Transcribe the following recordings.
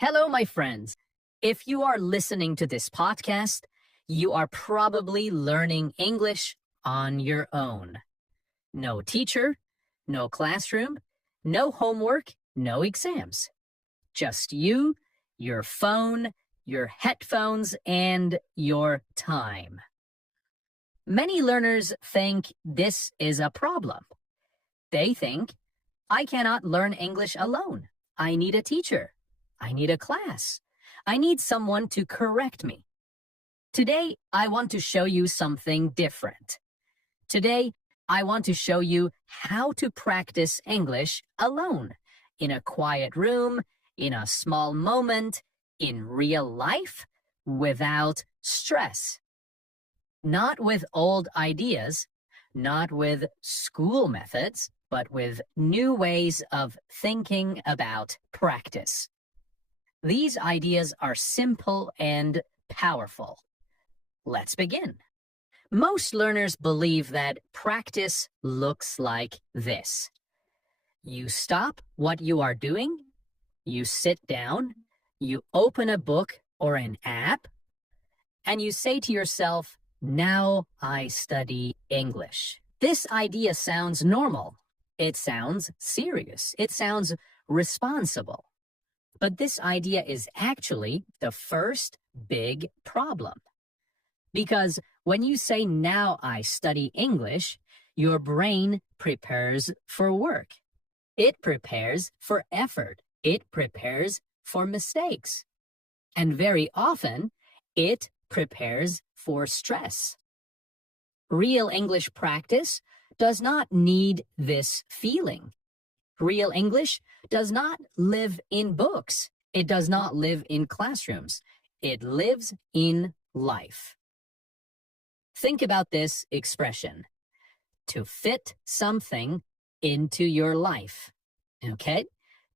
Hello, my friends. If you are listening to this podcast, you are probably learning English on your own. No teacher, no classroom, no homework, no exams. Just you, your phone, your headphones, and your time. Many learners think this is a problem. They think, I cannot learn English alone. I need a teacher. I need a class. I need someone to correct me. Today, I want to show you something different. Today, I want to show you how to practice English alone, in a quiet room, in a small moment, in real life, without stress. Not with old ideas, not with school methods, but with new ways of thinking about practice. These ideas are simple and powerful. Let's begin. Most learners believe that practice looks like this. You stop what you are doing, you sit down, you open a book or an app, and you say to yourself, now I study English. This idea sounds normal. It sounds serious. It sounds responsible. But this idea is actually the first big problem. Because when you say, now I study English, your brain prepares for work. It prepares for effort. It prepares for mistakes. And very often, it prepares for stress. Real English practice does not need this feeling. Real English does not live in books. It does not live in classrooms. It lives in life. Think about this expression, to fit something into your life. Okay?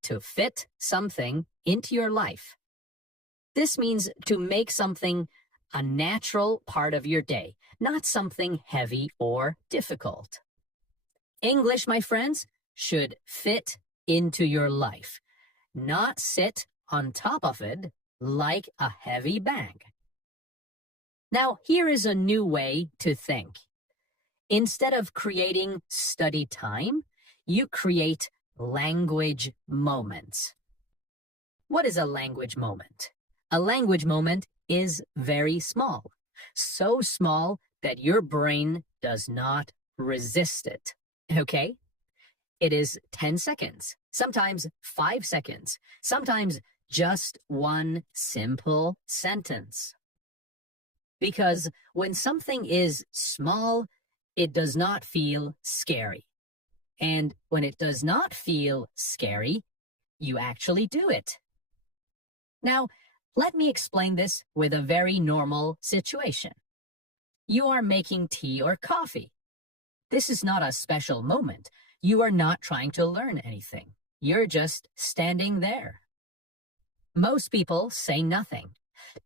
To fit something into your life. This means to make something a natural part of your day, not something heavy or difficult. English, my friends, should fit into your life, not sit on top of it like a heavy bag. Now, here is a new way to think. Instead of creating study time, you create language moments. What is a language moment? A language moment is very small, so small that your brain does not resist it. Okay? It is 10 seconds, sometimes 5 seconds, sometimes just one simple sentence. Because when something is small, it does not feel scary. And when it does not feel scary, you actually do it. Now, let me explain this with a very normal situation. You are making tea or coffee. This is not a special moment. You are not trying to learn anything. You're just standing there. Most people say nothing.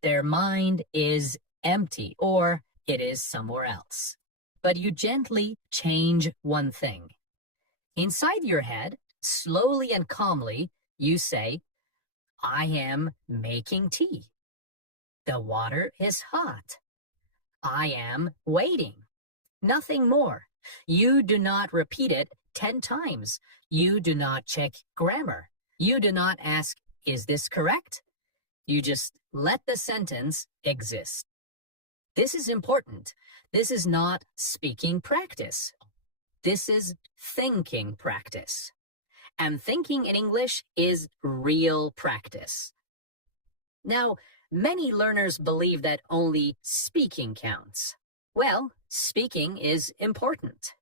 Their mind is empty or it is somewhere else. But you gently change one thing. Inside your head, slowly and calmly, you say, I am making tea. The water is hot. I am waiting. Nothing more. You do not repeat it 10 times. You do not check grammar. You do not ask, is this correct? You just let the sentence exist. This is important. This is not speaking practice. This is thinking practice. And thinking in English is real practice. Now, many learners believe that only speaking counts. Well, speaking is important.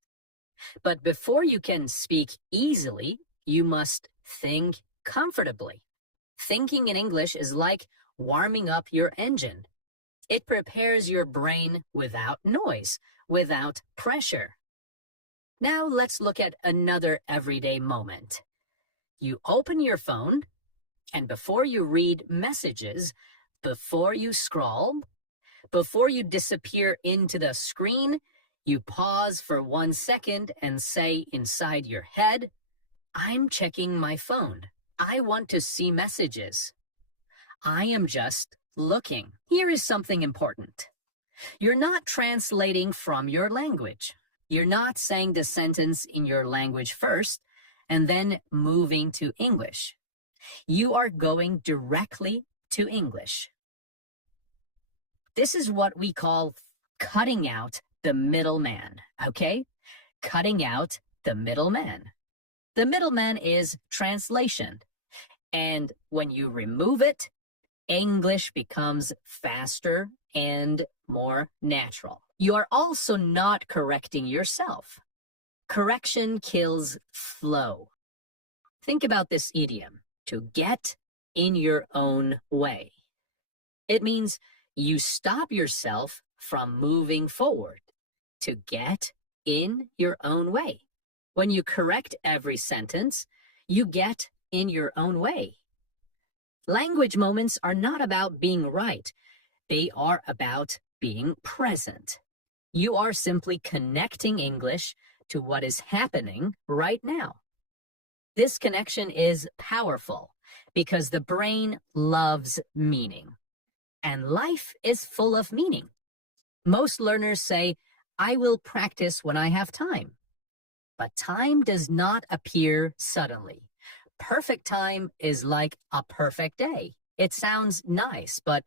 But before you can speak easily, you must think comfortably. Thinking in English is like warming up your engine. It prepares your brain without noise, without pressure. Now let's look at another everyday moment. You open your phone, and before you read messages, before you scroll, before you disappear into the screen, you pause for 1 second and say inside your head, I'm checking my phone. I want to see messages. I am just looking. Here is something important. You're not translating from your language. You're not saying the sentence in your language first and then moving to English. You are going directly to English. This is what we call cutting out the middleman, okay? Cutting out the middleman. The middleman is translation. And when you remove it, English becomes faster and more natural. You are also not correcting yourself. Correction kills flow. Think about this idiom, to get in your own way. It means you stop yourself from moving forward, to get in your own way. When you correct every sentence, you get in your own way. Language moments are not about being right. They are about being present. You are simply connecting English to what is happening right now. This connection is powerful because the brain loves meaning, and life is full of meaning. Most learners say, I will practice when I have time. But time does not appear suddenly. Perfect time is like a perfect day. It sounds nice, but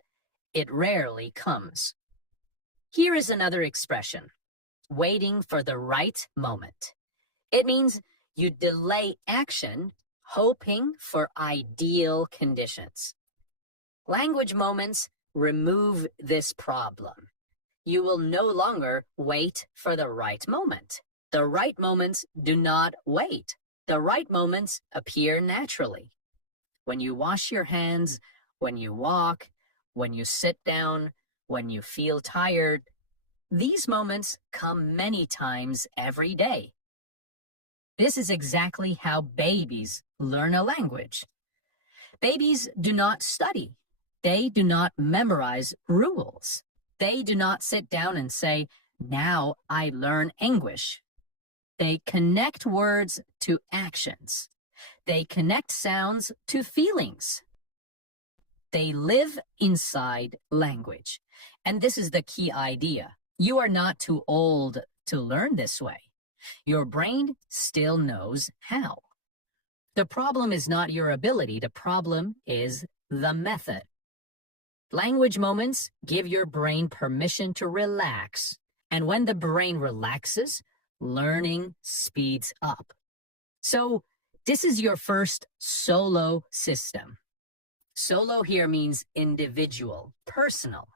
it rarely comes. Here is another expression, waiting for the right moment. It means you delay action, hoping for ideal conditions. Language moments remove this problem. You will no longer wait for the right moment. The right moments do not wait. The right moments appear naturally. When you wash your hands, when you walk, when you sit down, when you feel tired, these moments come many times every day. This is exactly how babies learn a language. Babies do not study. They do not memorize rules. They do not sit down and say, now I learn English. They connect words to actions. They connect sounds to feelings. They live inside language. And this is the key idea. You are not too old to learn this way. Your brain still knows how. The problem is not your ability. The problem is the method. Language moments give your brain permission to relax. And when the brain relaxes, learning speeds up. So this is your first solo system. Solo here means individual, personal.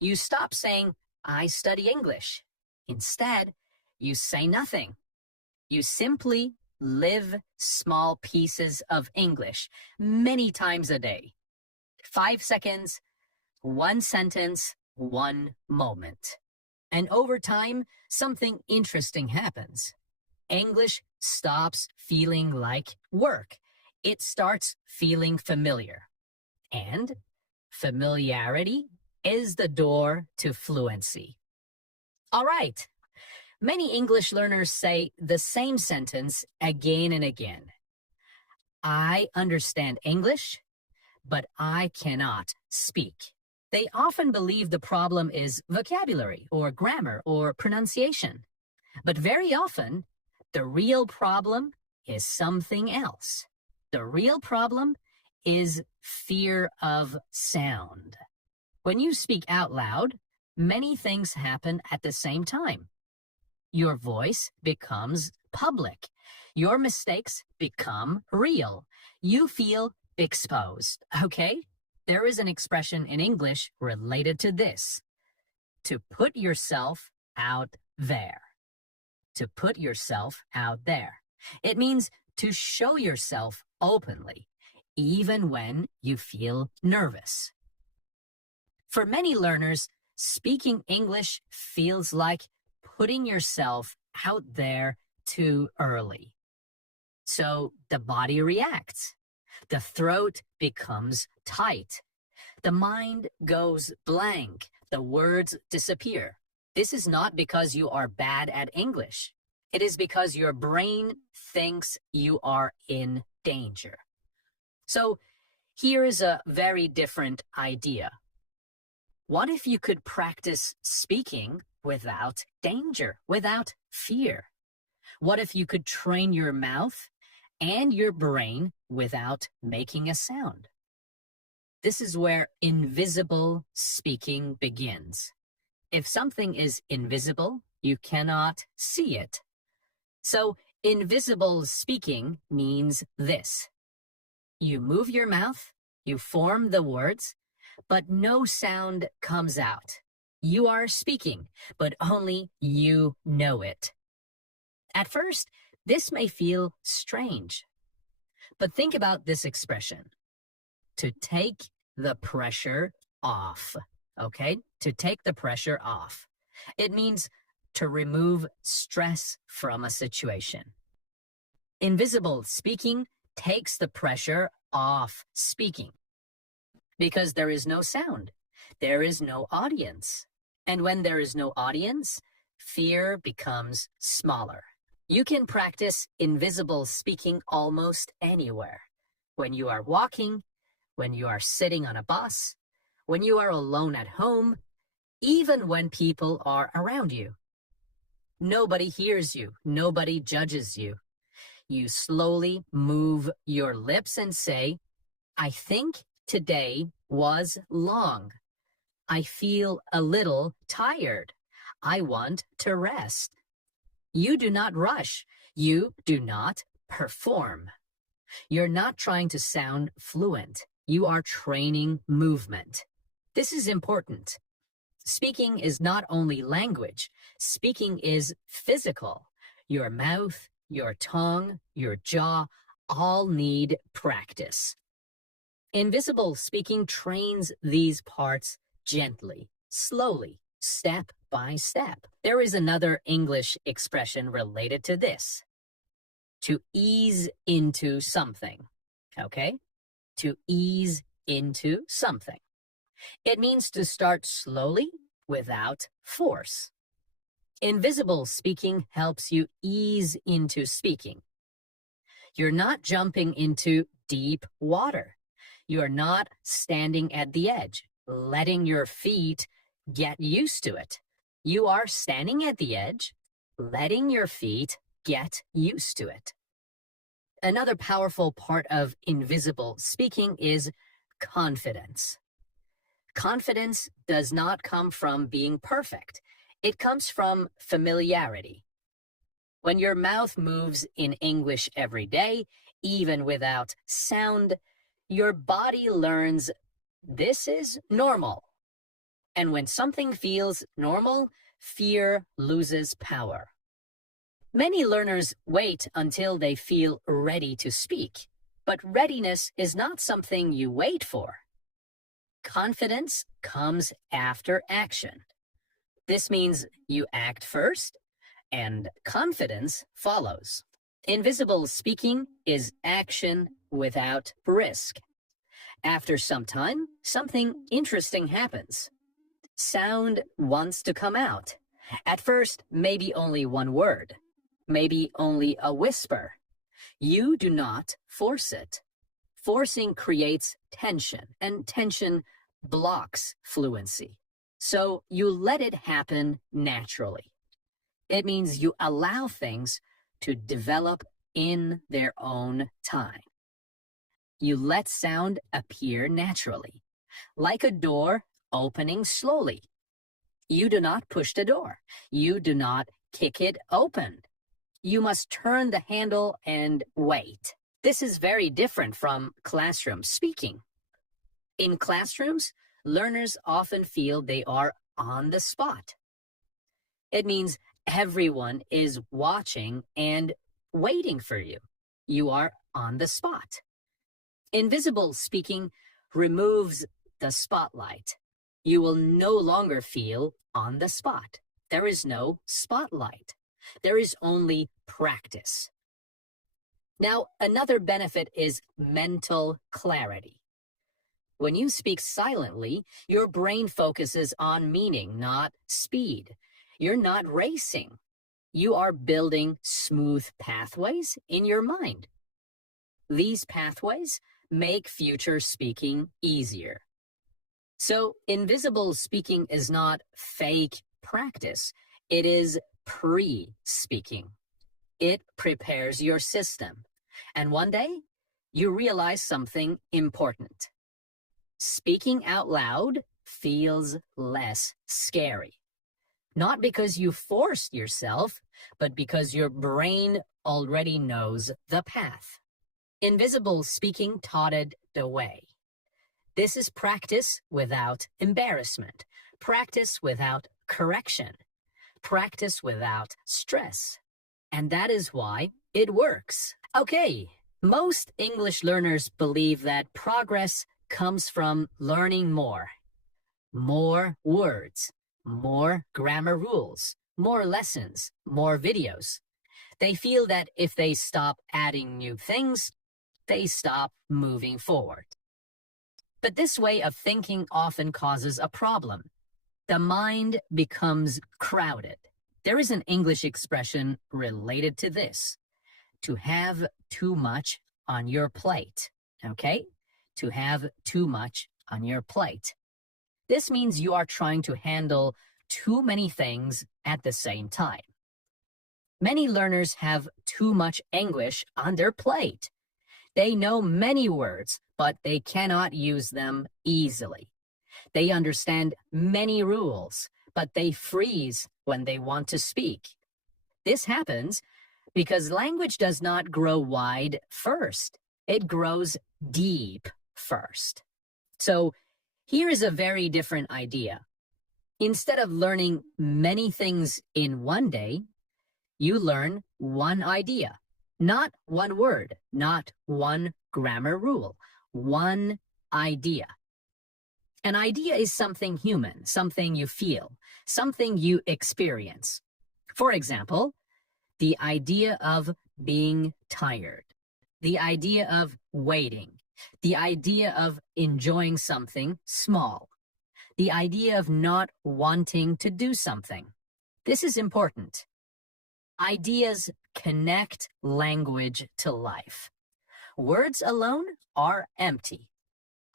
You stop saying, I study English. Instead, you say nothing. You simply live small pieces of English many times a day. 5 seconds, 1 sentence, 1 moment. And over time, something interesting happens. English stops feeling like work. It starts feeling familiar. And familiarity is the door to fluency. All right. Many English learners say the same sentence again and again. I understand English, but I cannot speak. They often believe the problem is vocabulary or grammar or pronunciation. But very often, the real problem is something else. The real problem is fear of sound. When you speak out loud, many things happen at the same time. Your voice becomes public. Your mistakes become real. You feel exposed, okay? There is an expression in English related to this. To put yourself out there. To put yourself out there. It means to show yourself openly, even when you feel nervous. For many learners, speaking English feels like putting yourself out there too early. So the body reacts. The throat becomes tight. The mind goes blank. The words disappear. This is not because you are bad at English. It is because your brain thinks you are in danger. So Here is a very different idea. What if you could practice speaking without danger, without fear? What if you could train your mouth and your brain without making a sound? This is where invisible speaking begins. If something is invisible, you cannot see it. So, invisible speaking means this. You move your mouth, you form the words, but no sound comes out. You are speaking, but only you know it. At first, this may feel strange, but think about this expression. To take the pressure off, okay? To take the pressure off. It means to remove stress from a situation. Invisible speaking takes the pressure off speaking because there is no sound, there is no audience. And when there is no audience, fear becomes smaller. You can practice invisible speaking almost anywhere. When you are walking, when you are sitting on a bus, when you are alone at home, even when people are around you. Nobody hears you, nobody judges you. You slowly move your lips and say, I think today was long. I feel a little tired. I want to rest. You do not rush. You do not perform. You're not trying to sound fluent. You are training movement. This is important. Speaking is not only language. Speaking is physical. Your mouth, your tongue, your jaw all need practice. Invisible speaking trains these parts gently, slowly, step by step. There is another English expression related to this. To ease into something, okay? To ease into something. It means to start slowly without force. Invisible speaking helps you ease into speaking. You're not jumping into deep water. You're not standing at the edge, letting your feet get used to it. You are standing at the edge, letting your feet get used to it. Another powerful part of invisible speaking is confidence. Confidence does not come from being perfect. It comes from familiarity. When your mouth moves in English every day, even without sound, your body learns this is normal. And when something feels normal, fear loses power. Many learners wait until they feel ready to speak, but readiness is not something you wait for. Confidence comes after action. This means you act first, and confidence follows. Invisible speaking is action without risk. After some time, something interesting happens. Sound wants to come out. At first, maybe only one word, maybe only a whisper. You do not force it. Forcing creates tension, and tension blocks fluency. So you let it happen naturally. It means you allow things to develop in their own time. You let sound appear naturally, like a door opening slowly. You do not push the door. You do not kick it open. You must turn the handle and wait. This is very different from classroom speaking. In classrooms, learners often feel they are on the spot. It means everyone is watching and waiting for you. You are on the spot. Invisible speaking removes the spotlight. You will no longer feel on the spot. There is no spotlight. There is only practice. Now, another benefit is mental clarity. When you speak silently, your brain focuses on meaning, not speed. You're not racing. You are building smooth pathways in your mind. These pathways make future speaking easier. So, invisible speaking is not fake practice. It is pre-speaking. It prepares your system. And one day, you realize something important. Speaking out loud feels less scary. Not because you forced yourself, but because your brain already knows the path. Invisible speaking taught it the way. This is practice without embarrassment, practice without correction, practice without stress. And that is why it works. Okay, most English learners believe that progress comes from learning more. More words, more grammar rules, more lessons, more videos. They feel that if they stop adding new things, they stop moving forward. But this way of thinking often causes a problem. The mind becomes crowded. There is an English expression related to this: to have too much on your plate. Okay? To have too much on your plate. This means you are trying to handle too many things at the same time. Many learners have too much English on their plate. They know many words, but they cannot use them easily. They understand many rules, but they freeze when they want to speak. This happens because language does not grow wide first. It grows deep first. So here is a very different idea. Instead of learning many things in one day, you learn one idea. Not one word, not one grammar rule, one idea. An idea is something human, something you feel, something you experience. For example, the idea of being tired, the idea of waiting, the idea of enjoying something small, the idea of not wanting to do something. This is important. Ideas connect language to life. Words alone are empty.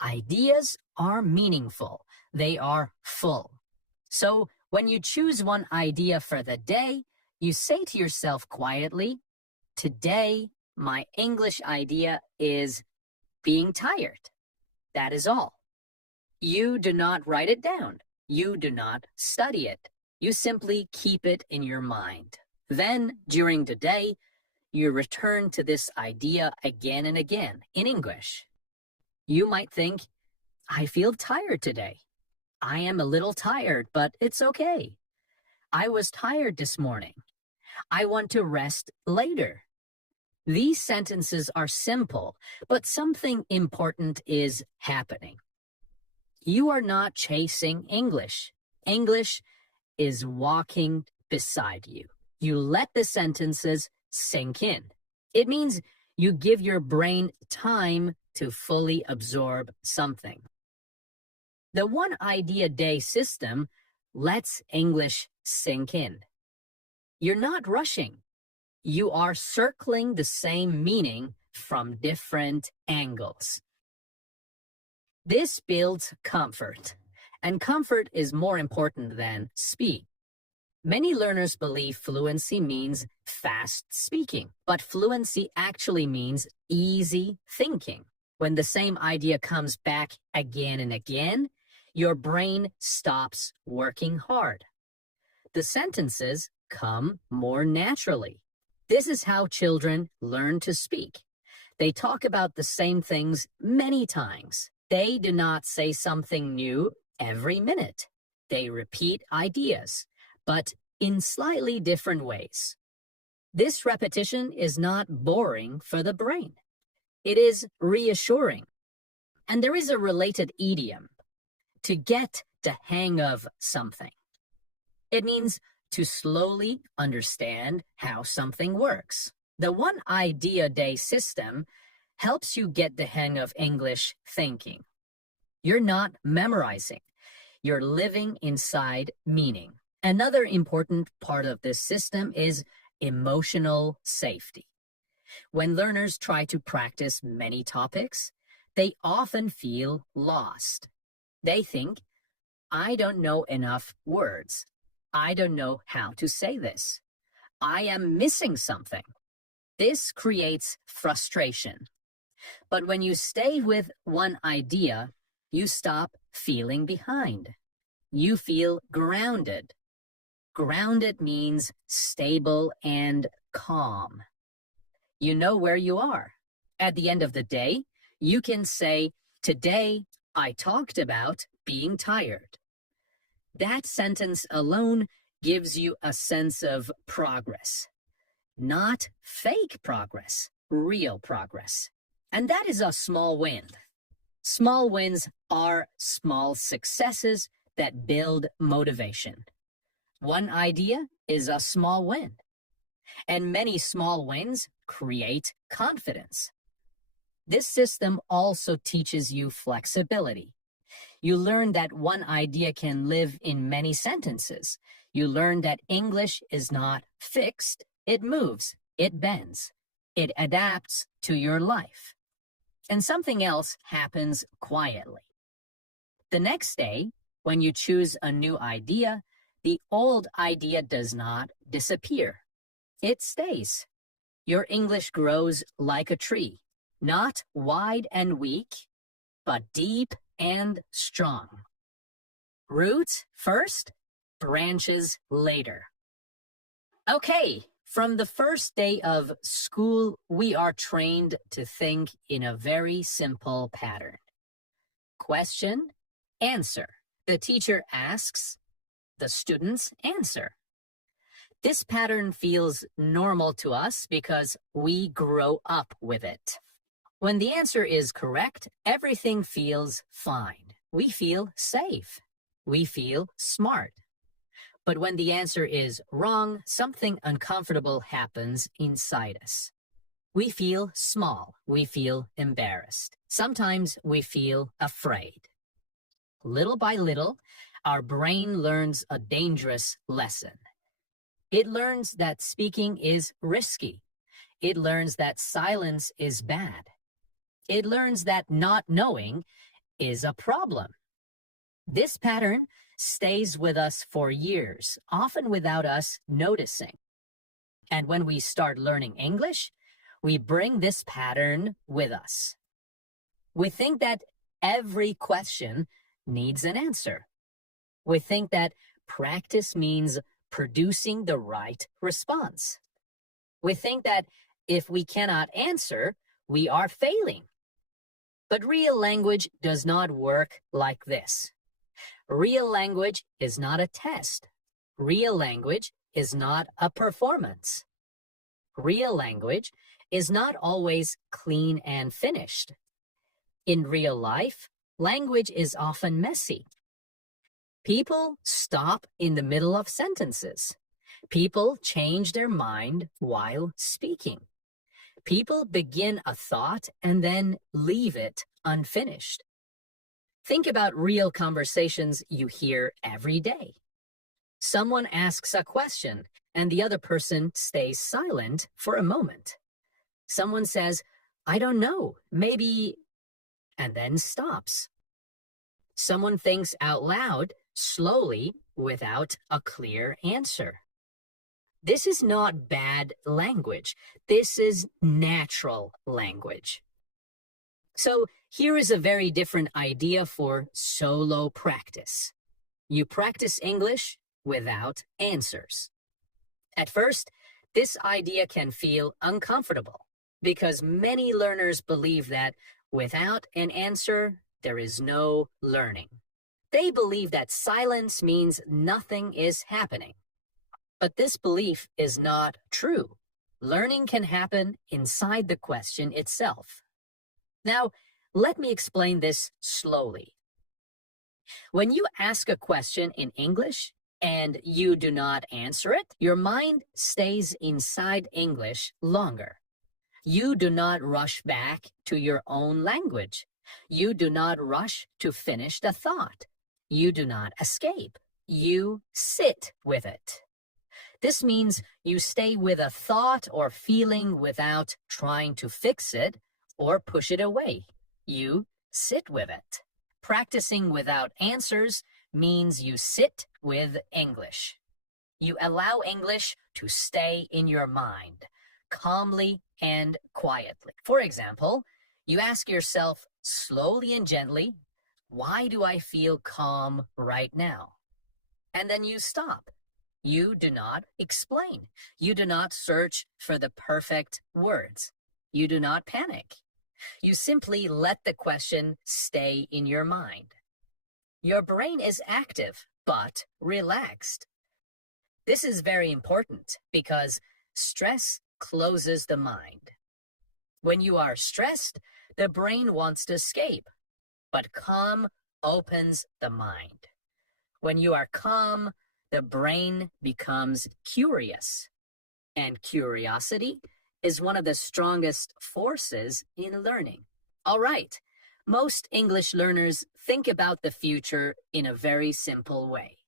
Ideas are meaningful. They are full. So when you choose one idea for the day, you say to yourself quietly, "Today, my English idea is being tired." That is all. You do not write it down. You do not study it. You simply keep it in your mind. Then, during the day, you return to this idea again and again in English. You might think, "I feel tired today. I am a little tired, but it's okay. I was tired this morning. I want to rest later." These sentences are simple, but something important is happening. You are not chasing English. English is walking beside you. You let the sentences sink in. It means you give your brain time to fully absorb something. The one idea day system lets English sink in. You're not rushing. You are circling the same meaning from different angles. This builds comfort, and comfort is more important than speed. Many learners believe fluency means fast speaking, but fluency actually means easy thinking. When the same idea comes back again and again, your brain stops working hard. The sentences come more naturally. This is how children learn to speak. They talk about the same things many times. They do not say something new every minute. They repeat ideas, but in slightly different ways. This repetition is not boring for the brain. It is reassuring. And there is a related idiom: to get the hang of something. It means to slowly understand how something works. The one idea day system helps you get the hang of English thinking. You're not memorizing. You're living inside meaning. Another important part of this system is emotional safety. When learners try to practice many topics, they often feel lost. They think, I don't know enough words. I don't know how to say this. I am missing something. This creates frustration. But when you stay with one idea, you stop feeling behind. You feel grounded. Grounded means stable and calm. You know where you are. At the end of the day, you can say, today I talked about being tired. That sentence alone gives you a sense of progress. Not fake progress, real progress. And that is a small win. Small wins are small successes that build motivation. One idea is a small win, and many small wins create confidence. This system also teaches you flexibility. You learn that one idea can live in many sentences. You learn that English is not fixed, it moves, it bends, it adapts to your life. And something else happens quietly. The next day, when you choose a new idea, the old idea does not disappear. It stays. Your English grows like a tree, not wide and weak, but deep and strong. Roots first, branches later. Okay, from the first day of school, we are trained to think in a very simple pattern. Question, answer. The teacher asks, the students answer. This pattern feels normal to us because we grow up with it. When the answer is correct, everything feels fine. We feel safe. We feel smart. But when the answer is wrong, something uncomfortable happens inside us. We feel small. We feel embarrassed. Sometimes we feel afraid. Little by little, our brain learns a dangerous lesson. It learns that speaking is risky. It learns that silence is bad. It learns that not knowing is a problem. This pattern stays with us for years, often without us noticing. And when we start learning English, we bring this pattern with us. We think that every question needs an answer. We think that practice means producing the right response. We think that if we cannot answer, we are failing. But real language does not work like this. Real language is not a test. Real language is not a performance. Real language is not always clean and finished. In real life, language is often messy. People stop in the middle of sentences. People change their mind while speaking. People begin a thought and then leave it unfinished. Think about real conversations you hear every day. Someone asks a question and the other person stays silent for a moment. Someone says, I don't know, maybe, and then stops. Someone thinks out loud, slowly, without a clear answer. This is not bad language. This is natural language. So here is a very different idea for solo practice. You practice English without answers. At first, this idea can feel uncomfortable because many learners believe that without an answer, there is no learning. They believe that silence means nothing is happening. But this belief is not true. Learning can happen inside the question itself. Now, let me explain this slowly. When you ask a question in English and you do not answer it, your mind stays inside English longer. You do not rush back to your own language. You do not rush to finish the thought. You do not escape. You sit with it. This means you stay with a thought or feeling without trying to fix it or push it away. You sit with it. Practicing without answers means you sit with English. You allow English to stay in your mind, calmly and quietly. For example, you ask yourself slowly and gently, why do I feel calm right now? And then you stop. You do not explain. You do not search for the perfect words. You do not panic. You simply let the question stay in your mind. Your brain is active, but relaxed. This is very important because stress closes the mind. When you are stressed, the brain wants to escape, but calm opens the mind. When you are calm, the brain becomes curious, and curiosity is one of the strongest forces in learning. All right, most English learners think about the future in a very simple way.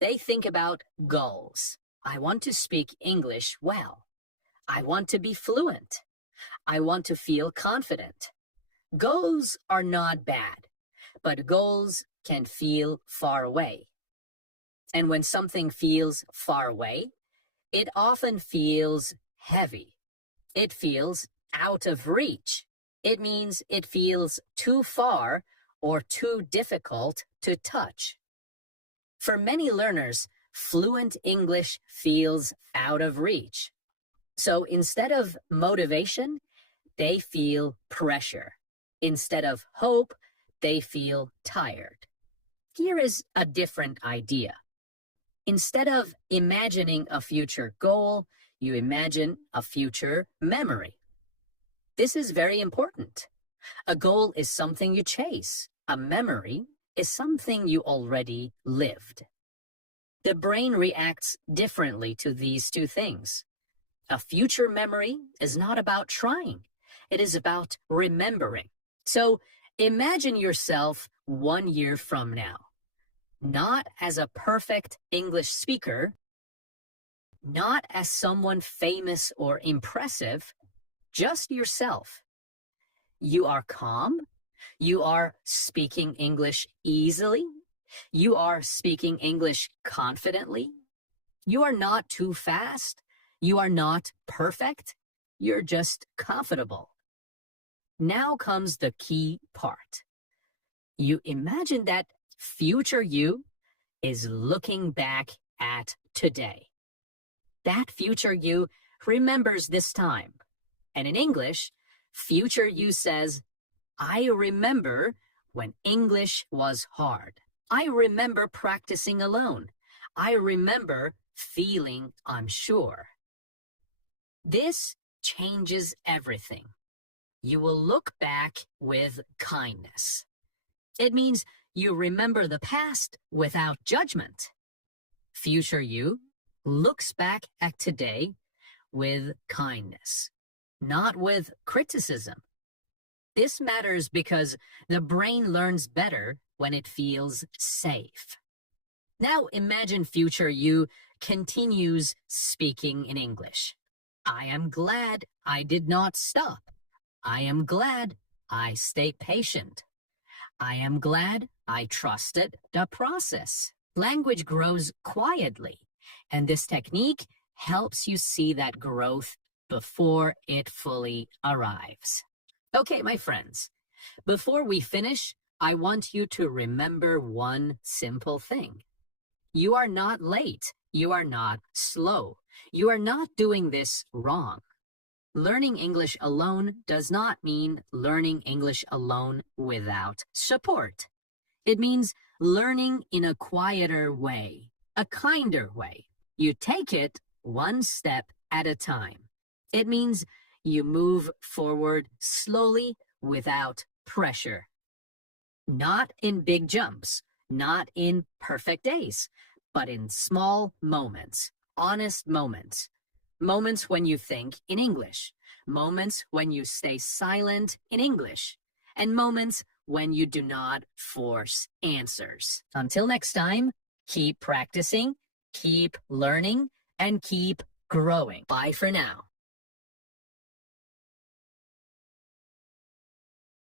They think about goals. I want to speak English well. I want to be fluent. I want to feel confident. Goals are not bad, but goals can feel far away. And when something feels far away, it often feels heavy. It feels out of reach. It means it feels too far or too difficult to touch. For many learners, fluent English feels out of reach. So instead of motivation, they feel pressure. Instead of hope, they feel tired. Here is a different idea. Instead of imagining a future goal, you imagine a future memory. This is very important. A goal is something you chase. A memory is something you already lived. The brain reacts differently to these two things. A future memory is not about trying. It is about remembering. So imagine yourself 1 year from now. Not as a perfect English speaker, not as someone famous or impressive, just yourself. You are calm. You are speaking English easily. You are speaking English confidently. You are not too fast. You are not perfect. You're just comfortable. Now comes the key part. You imagine that future you is looking back at today. That future you remembers this time. And in English, future you says, I remember when English was hard. I remember practicing alone. I remember feeling unsure. This changes everything. You will look back with kindness. It means you remember the past without judgment. Future you looks back at today with kindness, not with criticism. This matters because the brain learns better when it feels safe. Now imagine future you continues speaking in English. I am glad I did not stop. I am glad I stayed patient. I am glad I trusted the process. Language grows quietly, and this technique helps you see that growth before it fully arrives. Okay, my friends, before we finish, I want you to remember one simple thing. You are not late. You are not slow. You are not doing this wrong. Learning English alone does not mean learning English alone without support. It means learning in a quieter way, a kinder way. You take it one step at a time. It means you move forward slowly without pressure. Not in big jumps, not in perfect days, but in small moments, honest moments. Moments when you think in English, moments when you stay silent in English, and moments when you do not force answers. Until next time, keep practicing, keep learning, and keep growing. Bye for now.